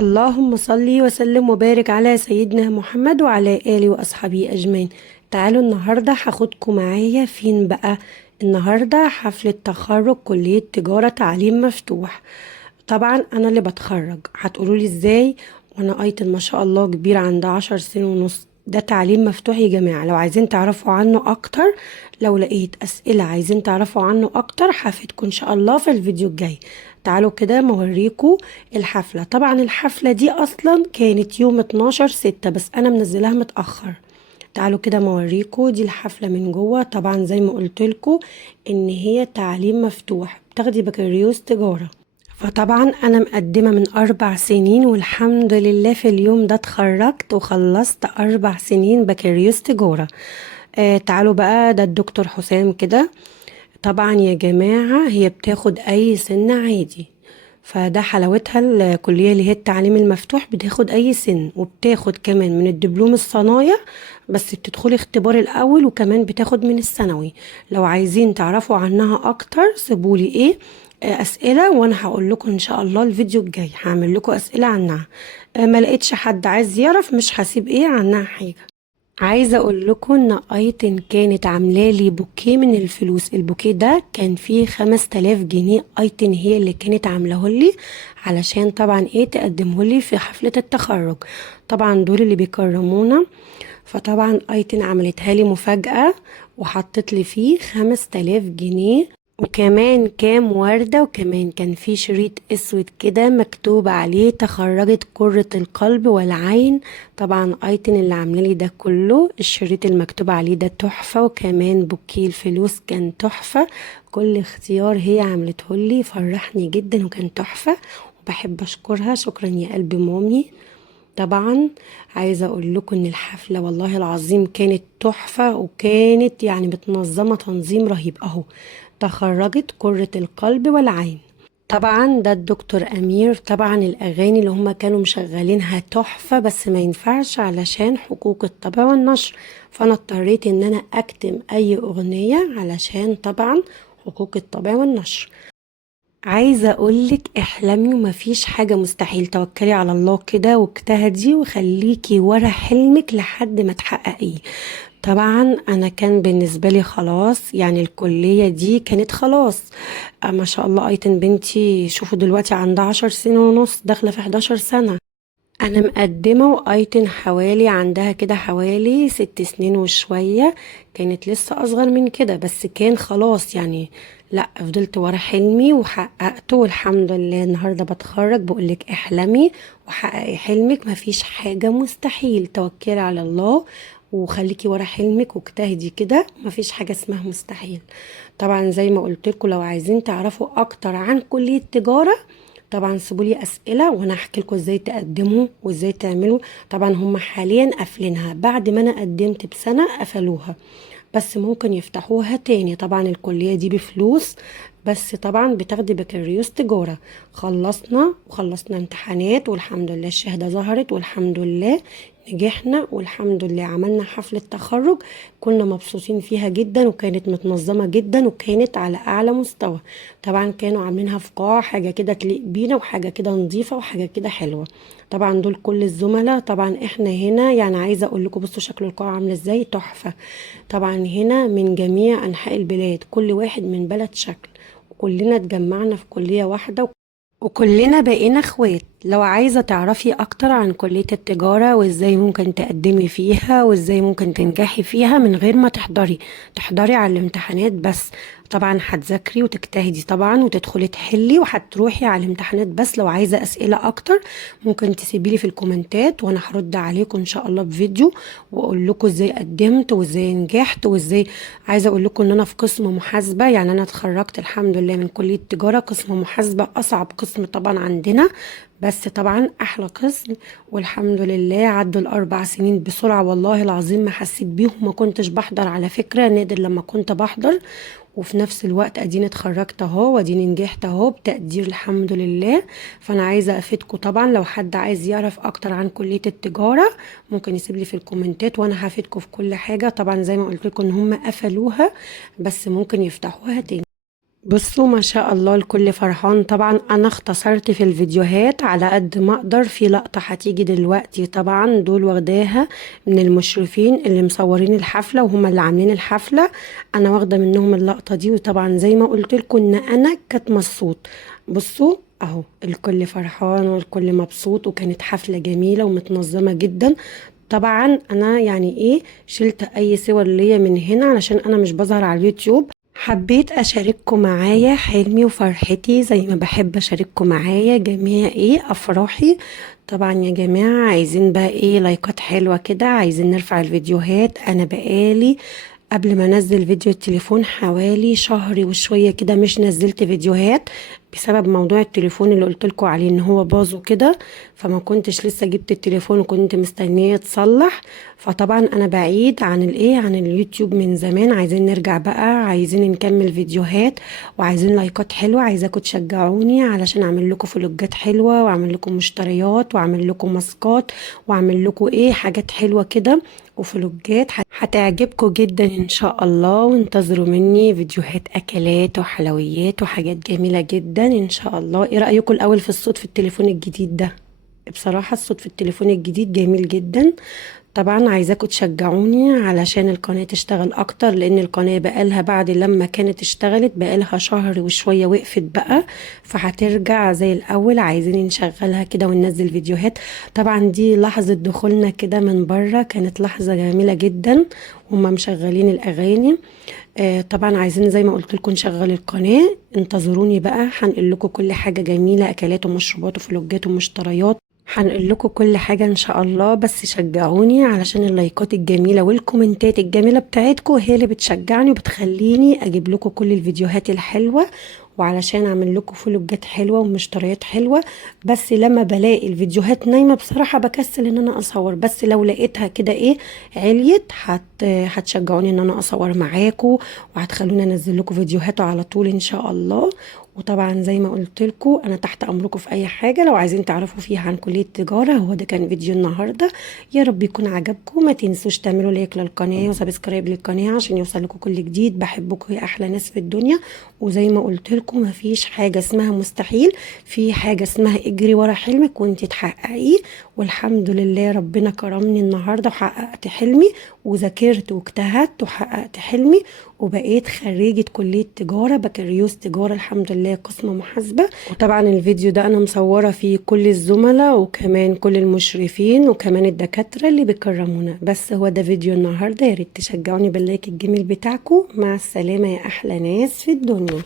اللهم صل وسلم وبارك على سيدنا محمد وعلى آله وأصحابه أجمعين. تعالوا النهاردة هاخدكم معايا فين بقى. النهاردة حفلة تخرج كلية تجارة تعليم مفتوح. طبعا أنا اللي بتخرج، هتقولولي ازاي وانا ايتن ما شاء الله كبير، عندها 10 سنين ونص. ده تعليم مفتوح يا جماعة، لو عايزين تعرفوا عنه اكتر، لو لقيت اسئلة عايزين تعرفوا عنه اكتر هفيدكم ان شاء الله في الفيديو الجاي. تعالوا كده موريكم الحفلة. طبعا الحفلة دي اصلا كانت يوم 12/6، بس انا منزلها متأخر. تعالوا كده موريكم دي الحفلة من جوه. طبعا زي ما قلتلكوا ان هي تعليم مفتوح، بتاخدي بكالوريوس تجارة. فطبعا انا مقدمة من 4 سنين، والحمد لله في اليوم ده اتخرجت وخلصت 4 سنين بكالوريوس تجارة. تعالوا بقى، ده الدكتور حسام كده. طبعا يا جماعة هي بتاخد اي سن عادي، فده حلاوتها الكلية اللي هي التعليم المفتوح، بتاخد اي سن، وبتاخد كمان من الدبلوم الصنايع، بس بتدخلي اختبار الاول، وكمان بتاخد من الثانوي. لو عايزين تعرفوا عنها اكتر سيبولي اسئلة، وانا هقول لكم ان شاء الله الفيديو الجاي هعمل لكم اسئلة عنها. ما لقيتش حد عايز يعرف، مش هسيب عنها حاجة. عايزه اقول لكم ان ايتن كانت عامله لي بوكيه من الفلوس. البوكيه ده كان فيه 5000 جنيه، ايتن هي اللي كانت عاملاه لي، علشان طبعا تقدمه لي في حفله التخرج. طبعا دول اللي بيكرمونا. فطبعا ايتن عملتها لي مفاجاه، وحطت لي فيه 5000 جنيه، وكمان كام وردة، وكمان كان في شريط اسود كده مكتوب عليه تخرجت كرة القلب والعين. طبعا ايتن اللي عامله لي ده كله، الشريط المكتوب عليه ده تحفة، وكمان بوكيه الفلوس كان تحفة. كل اختيار هي عملته لي فرحني جدا وكان تحفة، وبحب اشكرها. شكرا يا قلب مامي. طبعا عايزة اقول لكم ان الحفلة والله العظيم كانت تحفة، وكانت يعني متنظمة تنظيم رهيب. اهو تخرجت كرة القلب والعين. طبعا ده الدكتور امير. طبعا الاغاني اللي هم كانوا مشغلينها تحفة، بس ما ينفعش علشان حقوق الطبع والنشر، فانا اضطريت ان انا اكتم اي اغنية علشان طبعا حقوق الطبع والنشر. عايزة اقولك احلمي ومفيش حاجة مستحيل، توكلي على الله كده واجتهدي وخليكي ورا حلمك لحد ما تحققيه. طبعا انا كان بالنسبة لي خلاص، يعني الكلية دي كانت خلاص. ما شاء الله ايتن بنتي شوفوا دلوقتي عندها 10 سنين ونص، داخلة في 11 سنة. انا مقدمة وايتن حوالي عندها كده حوالي 6 سنين وشوية، كانت لسه اصغر من كده، بس كان خلاص يعني. لا، فضلت ورا حلمي وحققته، والحمد لله النهاردة بتخرج. بقولك احلمي وحققي حلمك، مفيش حاجة مستحيل، توكلي على الله وخليكي ورا حلمك واجتهدي كده، مفيش حاجة اسمها مستحيل. طبعا زي ما قلت لكم، لو عايزين تعرفوا اكتر عن كلية تجارة، طبعا سيبولي اسئله وانا هحكي لكم ازاي تقدموا وازاي تعملوا. طبعا هم حاليا قافلينها، بعد ما انا قدمت بسنه قفلوها، بس ممكن يفتحوها تاني. طبعا الكليه دي بفلوس، بس طبعا بتاخدي بكالوريوس تجاره. خلصنا وخلصنا امتحانات، والحمد لله الشهاده ظهرت، والحمد لله نجحنا، والحمد لله عملنا حفلة تخرج. كنا مبسوطين فيها جدا، وكانت متنظمة جدا، وكانت على أعلى مستوى. طبعا كانوا عاملينها في قاعة حاجة كده تليق بينا، وحاجة كده نظيفة، وحاجة كده حلوة. طبعا دول كل الزملاء. طبعا احنا هنا يعني عايزة اقول لكم بصوا شكل القاعة عاملة ازاي، تحفة. طبعا هنا من جميع انحاء البلاد، كل واحد من بلد شكل، وكلنا اتجمعنا في كلية واحدة، وكلنا بقينا اخوات. لو عايزة تعرفي اكتر عن كلية التجارة وازاي ممكن تقدمي فيها وازاي ممكن تنجحي فيها من غير ما تحضري على الامتحانات بس. طبعا هتذاكري وتجتهدي طبعا وتدخلي تحلي وهتروحي على الامتحانات بس. لو عايزة اسئلة اكتر ممكن تسيبيلي في الكومنتات، وانا هرد عليكم ان شاء الله بفيديو، واقول لكم ازاي قدمت وازاي نجحت وازاي. عايزة اقول لكم ان انا في قسم محاسبة، يعني انا اتخرجت الحمد لله من كلية تجارة قسم محاسبة، اصعب قسم طبعا عندنا، بس طبعا احلى قسم. والحمد لله عدوا ال4 سنين بسرعة، والله العظيم ما حسيت بيهم. ما كنتش بحضر على فكرة، نادر لما كنت بحضر. وفي نفس الوقت اديني اتخرجت اهو، واديني نجحت اهو بتقدير الحمد لله. فانا عايزة افيدكم طبعا، لو حد عايز يعرف اكتر عن كلية التجارة ممكن يسيب لي في الكومنتات، وانا هفيدكم في كل حاجة. طبعا زي ما قلت لكم ان هم قفلوها، بس ممكن يفتحوها تاني. بصوا ما شاء الله الكل فرحان. طبعا انا اختصرت في الفيديوهات على قد ما اقدر. في لقطة هتيجي دلوقتي طبعا دول واخداها من المشرفين اللي مصورين الحفلة وهم اللي عاملين الحفلة. انا واخدة منهم اللقطة دي، وطبعا زي ما قلت لكم ان انا كانت مبسوط. بصوا اهو الكل فرحان والكل مبسوط، وكانت حفلة جميلة ومتنظمة جدا. طبعا انا يعني ايه شلت اي صور ليا من هنا علشان انا مش بظهر على اليوتيوب. حبيت اشارككم معايا حلمي وفرحتي زي ما بحب اشارككم معايا جميع افراحي. طبعا يا جماعة عايزين بقى لايكات حلوة كده، عايزين نرفع الفيديوهات. انا بقالي قبل ما انزل فيديو التليفون حوالي شهر وشوية كده مش نزلت فيديوهات بسبب موضوع التليفون اللي قلتلكوا عليه ان هو باظ وكده. فما كنتش لسه جبت التليفون وكنت مستنيه يتصلح. فطبعا انا بعيد عن عن اليوتيوب من زمان. عايزين نرجع بقى، عايزين نكمل فيديوهات وعايزين لايكات حلوة. عايزاكم تشجعوني علشان اعمل لكم فلوجات حلوة واعمل لكم مشتريات واعمل لكم ماسكات واعمل لكم حاجات حلوة كده وفلوجات هتعجبكم جدا ان شاء الله. وانتظروا مني فيديوهات اكلات وحلويات وحاجات جميلة جدا ان شاء الله. ايه رأيكم الاول في الصوت في التليفون الجديد ده؟ بصراحة الصوت في التليفون الجديد جميل جدا. طبعا عايزاكم تشجعوني علشان القناة تشتغل اكتر، لان القناة بقالها بعد لما كانت اشتغلت بقالها شهر وشوية وقفت بقى، فهترجع زي الاول. عايزين نشغلها كده وننزل فيديوهات. طبعا دي لحظة دخولنا كده من بره، كانت لحظة جميلة جدا. هما مشغلين الاغاني. طبعا عايزين زي ما قلت لكم نشغل القناة. انتظروني بقى، هنقل لكم كل حاجة جميلة، اكلات ومشروبات وفلوجات ومشتريات. هنقول لكم كل حاجة ان شاء الله. بس شجعوني علشان اللايكات الجميلة والكومنتات الجميلة بتاعتكم هي اللي بتشجعني وبتخليني اجيب لكم كل الفيديوهات الحلوة، وعلشان اعمل لكم فلوجات حلوة ومشتريات حلوة. بس لما بلاقي الفيديوهات نايمة بصراحة بكسل ان انا اصور. بس لو لقيتها كده عليت هتشجعوني ان انا اصور معاكم، وهتخلوني انزل لكم فيديوهات على طول ان شاء الله. وطبعا زي ما قلت لكم انا تحت امركم في اي حاجه لو عايزين تعرفوا فيها عن كليه التجاره. هو ده كان فيديو النهارده، يا رب يكون عجبكم. ما تنسوش تعملوا لايك للقناه وسبسكرايب للقناه عشان يوصل لكم كل جديد. بحبكم يا احلى ناس في الدنيا. وزي ما قلت لكم ما فيش حاجه اسمها مستحيل، في حاجه اسمها اجري ورا حلمك وانت تحققيه. والحمد لله ربنا كرمني النهارده وحققت حلمي، وذاكرت واجتهدت وحققت حلمي، وبقيت خريجة كلية تجارة بكالوريوس تجارة الحمد لله قسم محاسبة. وطبعا الفيديو ده أنا مصورة فيه كل الزملاء وكمان كل المشرفين وكمان الدكاترة اللي بيكرمونا. بس هو ده فيديو النهاردة، ياريت تشجعوني باللايك الجميل بتاعكم. مع السلامة يا أحلى ناس في الدنيا.